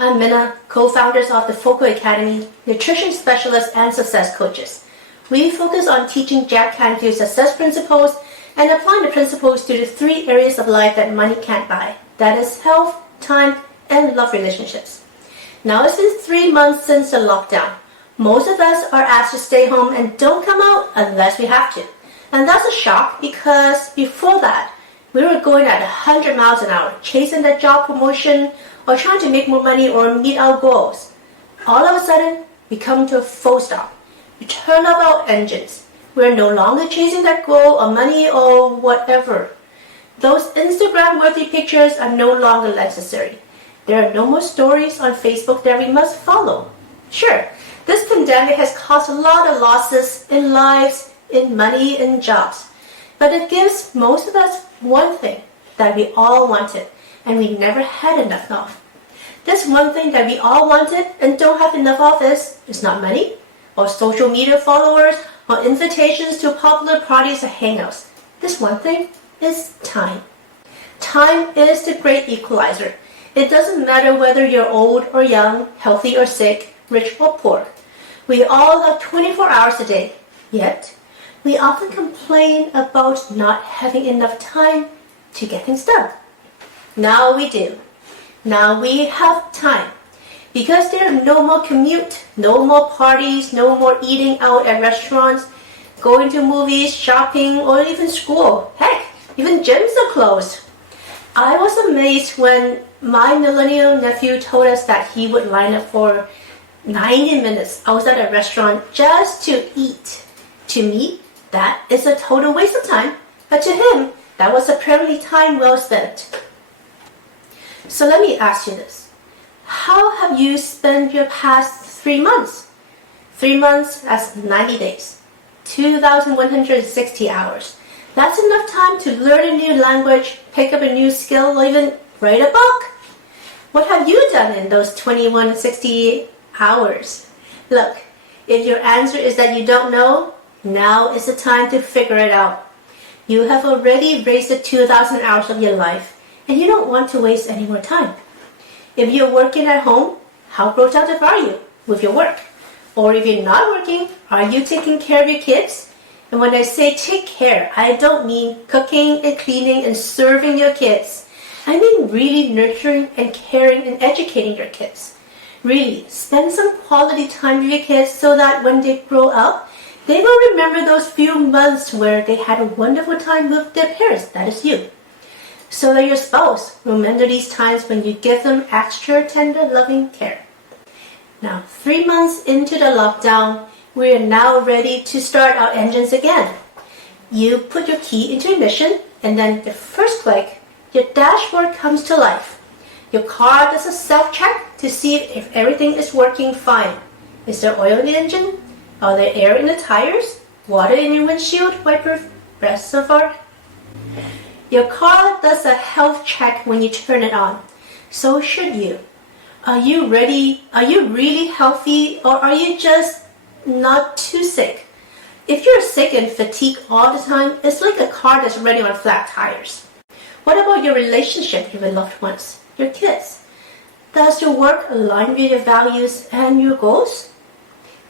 I'm Minna, co-founders of the Focal Academy, nutrition specialists and success coaches. We focus on teaching Jack Canfield success principles and applying the principles to the 3 areas of life that money can't buy. That is health, time, and love relationships. Now it's been 3 months since the lockdown. Most of us are asked to stay home and don't come out unless we have to. And that's a shock because before that, we were going at 100 miles an hour, chasing that job promotion or trying to make more money or meet our goals. All of a sudden, we come to a full stop. We turn off our engines. We're no longer chasing that goal or money or whatever. Those Instagram-worthy pictures are no longer necessary. There are no more stories on Facebook that we must follow. Sure, this pandemic has caused a lot of losses in lives, in money, in jobs. But it gives most of us one thing that we all wanted and we never had enough of. This one thing that we all wanted and don't have enough of is not money or social media followers or invitations to popular parties or hangouts. This one thing is time. Time is the great equalizer. It doesn't matter whether you're old or young, healthy or sick, rich or poor. We all have 24 hours a day, yet we often complain about not having enough time to get things done. Now we do. Now we have time. Because there are no more commute, no more parties, no more eating out at restaurants, going to movies, shopping, or even school. Heck, even gyms are closed. I was amazed when my millennial nephew told us that he would line up for 90 minutes outside a restaurant just to eat. To me, that is a total waste of time, but to him, that was apparently time well spent. So let me ask you this. How have you spent your past 3 months? 3 months as 90 days, 2,160 hours. That's enough time to learn a new language, pick up a new skill, or even write a book. What have you done in those 2,160 hours? Look, if your answer is that you don't know, now is the time to figure it out. You have already wasted 2,000 hours of your life, and you don't want to waste any more time. If you're working at home, how productive are you with your work? Or if you're not working, are you taking care of your kids? And when I say take care, I don't mean cooking and cleaning and serving your kids. I mean really nurturing and caring and educating your kids. Really, spend some quality time with your kids so that when they grow up, they will remember those few months where they had a wonderful time with their parents, that is you. So that your spouse will remember these times when you give them extra tender, loving care. Now, 3 months into the lockdown, we are now ready to start our engines again. You put your key into ignition, and then the first click, your dashboard comes to life. Your car does a self-check to see if everything is working fine. Is there oil in the engine? Are there air in the tires? Water in your windshield wiper reservoir? Your car does a health check when you turn it on. So should you. Are you ready? Are you really healthy, or are you just not too sick? If you're sick and fatigued all the time, it's like a car that's running on flat tires. What about your relationship with your loved ones, your kids? Does your work align with your values and your goals?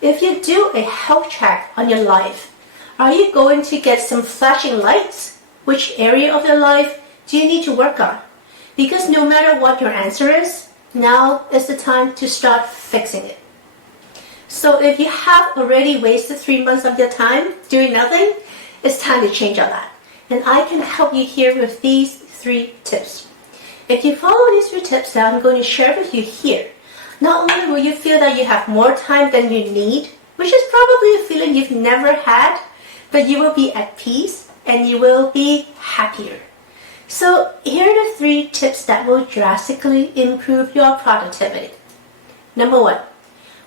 If you do a health check on your life, are you going to get some flashing lights? Which area of your life do you need to work on? Because no matter what your answer is, now is the time to start fixing it. So if you have already wasted 3 months of your time doing nothing, it's time to change all that. And I can help you here with these 3 tips. If you follow these 3 tips that I'm going to share with you here, not only will you feel that you have more time than you need, which is probably a feeling you've never had, but you will be at peace and you will be happier. So here are the 3 tips that will drastically improve your productivity. Number 1,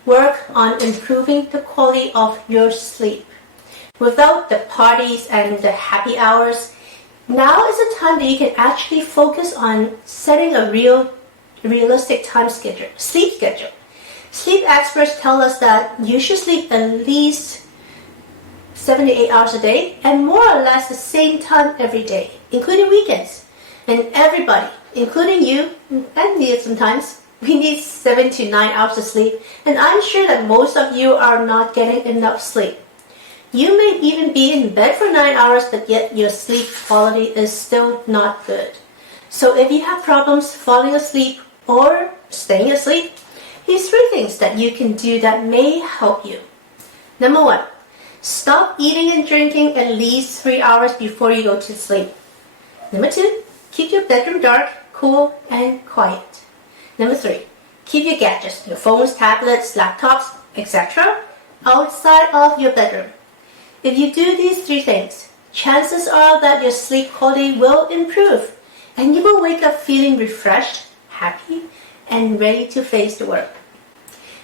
work on improving the quality of your sleep. Without the parties and the happy hours, now is the time that you can actually focus on setting a realistic time schedule, sleep schedule. Sleep experts tell us that you should sleep at least 7 to 8 hours a day and more or less the same time every day, including weekends. And everybody, including you and me sometimes, We need 7 to 9 hours of sleep, and I'm sure that most of you are not getting enough sleep. You may even be in bed for 9 hours, but yet your sleep quality is still not good. So if you have problems falling asleep or staying asleep, here's 3 things that you can do that may help you. Number 1, stop eating and drinking at least 3 hours before you go to sleep. Number 2, keep your bedroom dark, cool, and quiet. Number 3, keep your gadgets, your phones, tablets, laptops, etc. outside of your bedroom. If you do these 3 things, chances are that your sleep quality will improve and you will wake up feeling refreshed, happy, and ready to face the work.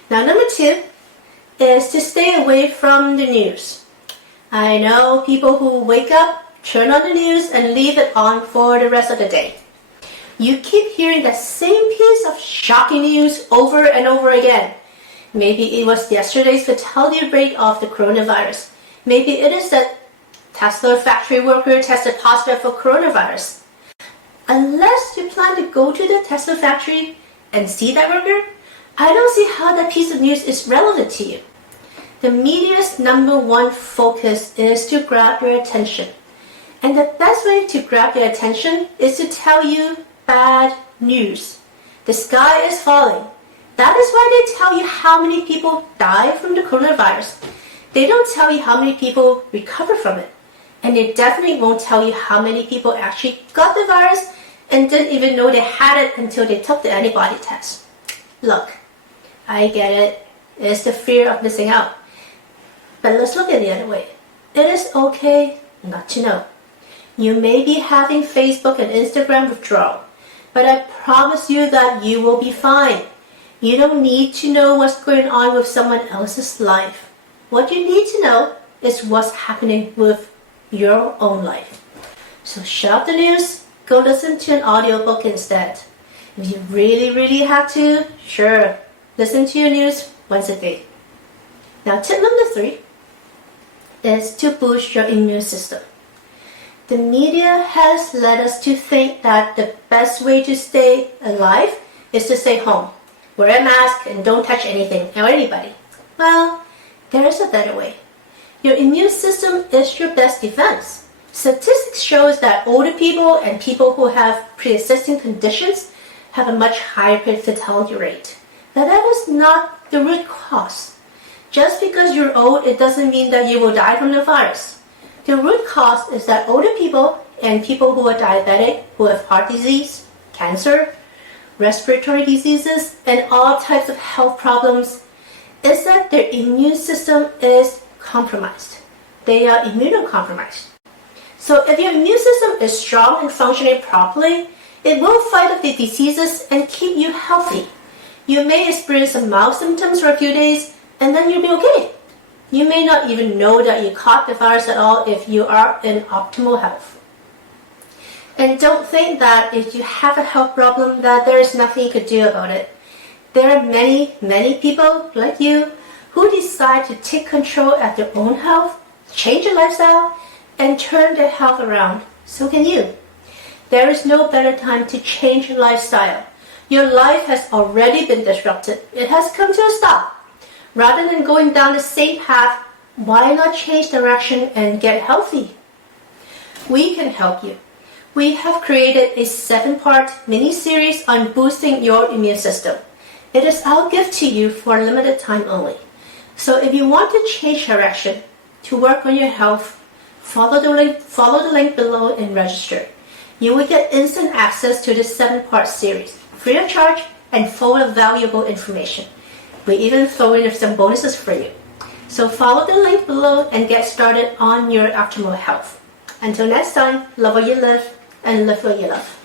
Now, number 2 is to stay away from the news. I know people who wake up, turn on the news, and leave it on for the rest of the day. You keep hearing the same piece of shocking news over and over again. Maybe it was yesterday's fatality rate of the coronavirus. Maybe it is that Tesla factory worker tested positive for coronavirus. Unless you plan to go to the Tesla factory and see that worker, I don't see how that piece of news is relevant to you. The media's number 1 focus is to grab your attention. And the best way to grab your attention is to tell you bad news. The sky is falling. That is why they tell you how many people die from the coronavirus. They don't tell you how many people recover from it. And they definitely won't tell you how many people actually got the virus and didn't even know they had it until they took the antibody test. Look, I get it. It's the fear of missing out. But let's look at it the other way. It is okay not to know. You may be having Facebook and Instagram withdrawal, but I promise you that you will be fine. You don't need to know what's going on with someone else's life. What you need to know is what's happening with your own life. So shut up the news, go listen to an audiobook instead. If you really have to, sure, listen to your news once a day. Now tip number 3 is to boost your immune system. The media has led us to think that the best way to stay alive is to stay home, wear a mask, and don't touch anything or anybody. Well, there is a better way. Your immune system is your best defense. Statistics shows that older people and people who have pre-existing conditions have a much higher fatality rate. But that is not the root cause. Just because you're old, it doesn't mean that you will die from the virus. The root cause is that older people and people who are diabetic, who have heart disease, cancer, respiratory diseases, and all types of health problems, is that their immune system is compromised. They are immunocompromised. So if your immune system is strong and functioning properly, it will fight off the diseases and keep you healthy. You may experience some mild symptoms for a few days, and then you'll be okay. You may not even know that you caught the virus at all if you are in optimal health. And don't think that if you have a health problem that there is nothing you could do about it. There are many people like you who decide to take control of their own health, change their lifestyle, and turn their health around. So can you. There is no better time to change your lifestyle. Your life has already been disrupted. It has come to a stop. Rather than going down the same path, why not change direction and get healthy? We can help you. We have created a 7-part mini-series on boosting your immune system. It is our gift to you for a limited time only. So if you want to change direction, to work on your health, follow the link below and register. You will get instant access to this 7-part series, free of charge and full of valuable information. We even throw in some bonuses for you. So follow the link below and get started on your optimal health. Until next time, love what you live and live what you love.